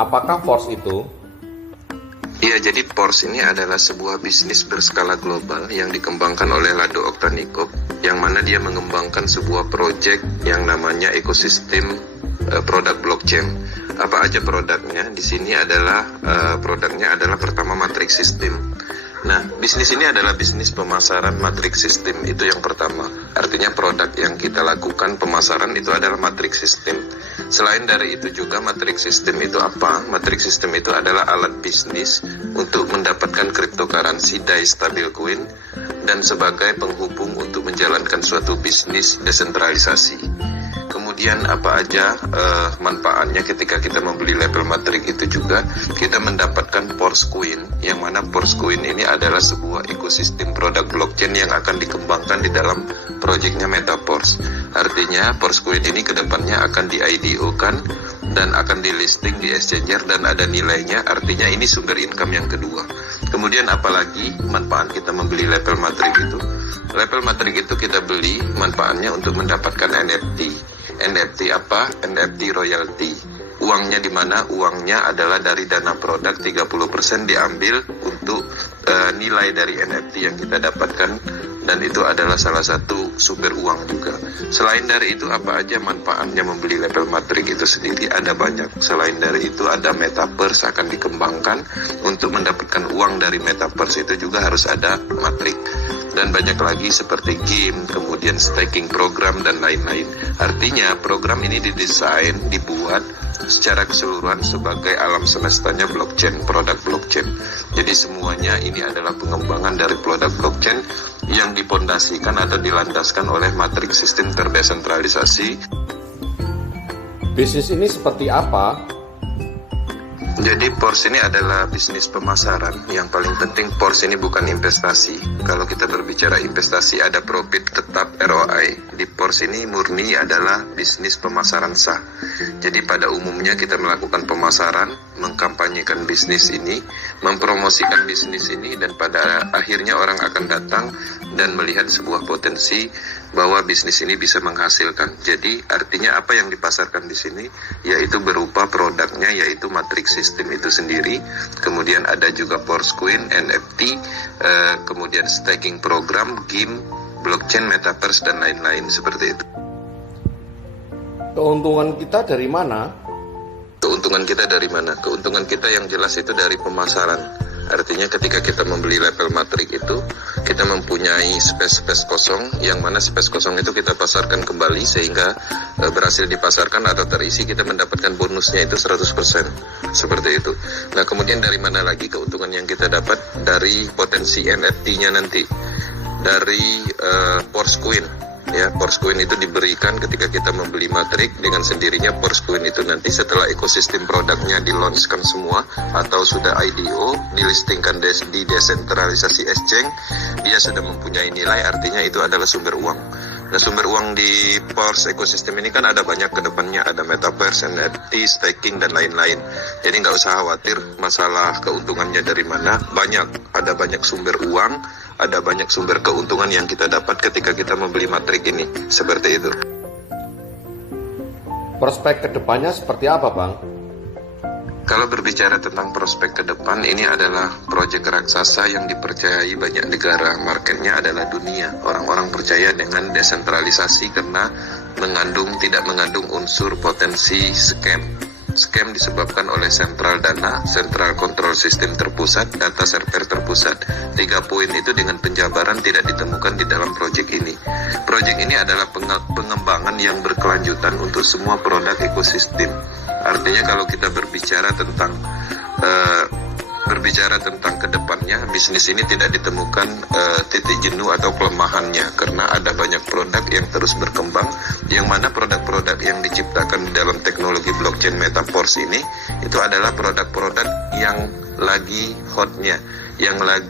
Apakah Force itu? Ya, jadi Force ini adalah sebuah bisnis berskala global yang dikembangkan oleh Lado Oktanikov, yang mana dia mengembangkan sebuah proyek yang namanya ekosistem produk blockchain. Apa aja produknya? Di sini adalah produknya adalah pertama matrix system. Nah, bisnis ini adalah bisnis pemasaran matrix system, itu yang pertama. Artinya produk yang kita lakukan pemasaran itu adalah matrix system. Selain dari itu juga matrix system itu apa? Matrix system itu adalah alat bisnis untuk mendapatkan cryptocurrency DAI stablecoin dan sebagai penghubung untuk menjalankan suatu bisnis desentralisasi. Kemudian apa aja manfaatnya ketika kita membeli label matrik itu juga kita mendapatkan Force Coin, yang mana Force Coin ini adalah sebuah ekosistem produk blockchain yang akan dikembangkan di dalam proyeknya Metaforce. Artinya Force Coin ini kedepannya akan di IDO-kan dan akan di listing di exchanger dan ada nilainya, artinya ini sumber income yang kedua. Kemudian apalagi manfaat kita membeli label matrik itu? Label matrik itu kita beli manfaatnya untuk mendapatkan NFT. NFT apa? NFT royalty. Uangnya di mana? Uangnya adalah dari dana produk, 30% diambil untuk nilai dari NFT yang kita dapatkan, dan itu adalah salah satu sumber uang juga. Selain dari itu apa aja manfaatnya membeli label matrik itu sendiri? Ada banyak. Selain dari itu ada Metaverse akan dikembangkan. Untuk mendapatkan uang dari Metaverse itu juga harus ada matrik. Dan banyak lagi seperti game, kemudian staking program dan lain-lain. Artinya program ini didesain, dibuat secara keseluruhan sebagai alam semestanya blockchain, produk blockchain. Jadi semuanya ini adalah pengembangan dari produk blockchain yang dipondasikan atau dilandaskan oleh matrix sistem terdesentralisasi. Bisnis ini seperti apa? Jadi Force ini adalah bisnis pemasaran. Yang paling penting Force ini bukan investasi. Kalau kita berbicara investasi ada profit tetap ROI. Di Force ini murni adalah bisnis pemasaran sah. Jadi pada umumnya kita melakukan pemasaran, mengkampanyekan bisnis ini, mempromosikan bisnis ini, dan pada akhirnya orang akan datang dan melihat sebuah potensi bahwa bisnis ini bisa menghasilkan. Jadi artinya apa yang dipasarkan di sini yaitu berupa produknya, yaitu matrix system itu sendiri. Kemudian ada juga Force Coin, NFT, kemudian staking program, game, blockchain, metaverse dan lain-lain seperti itu. Keuntungan kita dari mana? Keuntungan kita dari mana? Keuntungan kita yang jelas itu dari pemasaran. Artinya ketika kita membeli label matrik itu, kita mempunyai space kosong, yang mana space kosong itu kita pasarkan kembali sehingga berhasil dipasarkan atau terisi, kita mendapatkan bonusnya itu 100%. Seperti itu. Nah, kemudian dari mana lagi keuntungan yang kita dapat? Dari potensi NFT-nya nanti. Dari Force Coin. Ya, Force Coin itu diberikan ketika kita membeli matrik, dengan sendirinya Force Coin itu nanti setelah ekosistem produknya di-launchkan semua atau sudah IDO, dilistingkan di desentralisasi exchange, dia sudah mempunyai nilai, artinya itu adalah sumber uang. Nah, sumber uang di Force ekosistem ini kan ada banyak ke depannya, ada Metaverse, NFT, staking dan lain-lain. Jadi nggak usah khawatir masalah keuntungannya dari mana, ada banyak sumber uang, ada banyak sumber keuntungan yang kita dapat ketika kita membeli matrik ini. Seperti itu. Prospek kedepannya seperti apa, Bang? Kalau berbicara tentang prospek ke depan, ini adalah proyek raksasa yang dipercayai banyak negara. Marketnya adalah dunia. Orang-orang percaya dengan desentralisasi karena tidak mengandung unsur potensi scam. Scam disebabkan oleh sentral dana, central control system terpusat, data server terpusat. 3 poin itu dengan penjabaran tidak ditemukan di dalam proyek ini. Proyek ini adalah pengembangan yang berkelanjutan untuk semua produk ekosistem. Artinya kalau kita berbicara tentang kedepannya, bisnis ini tidak ditemukan titik jenuh atau kelemahannya, karena ada banyak produk yang terus berkembang, yang mana produk-produk yang diciptakan di dalam teknologi blockchain Metaverse ini itu adalah produk-produk yang lagi hotnya, yang lagi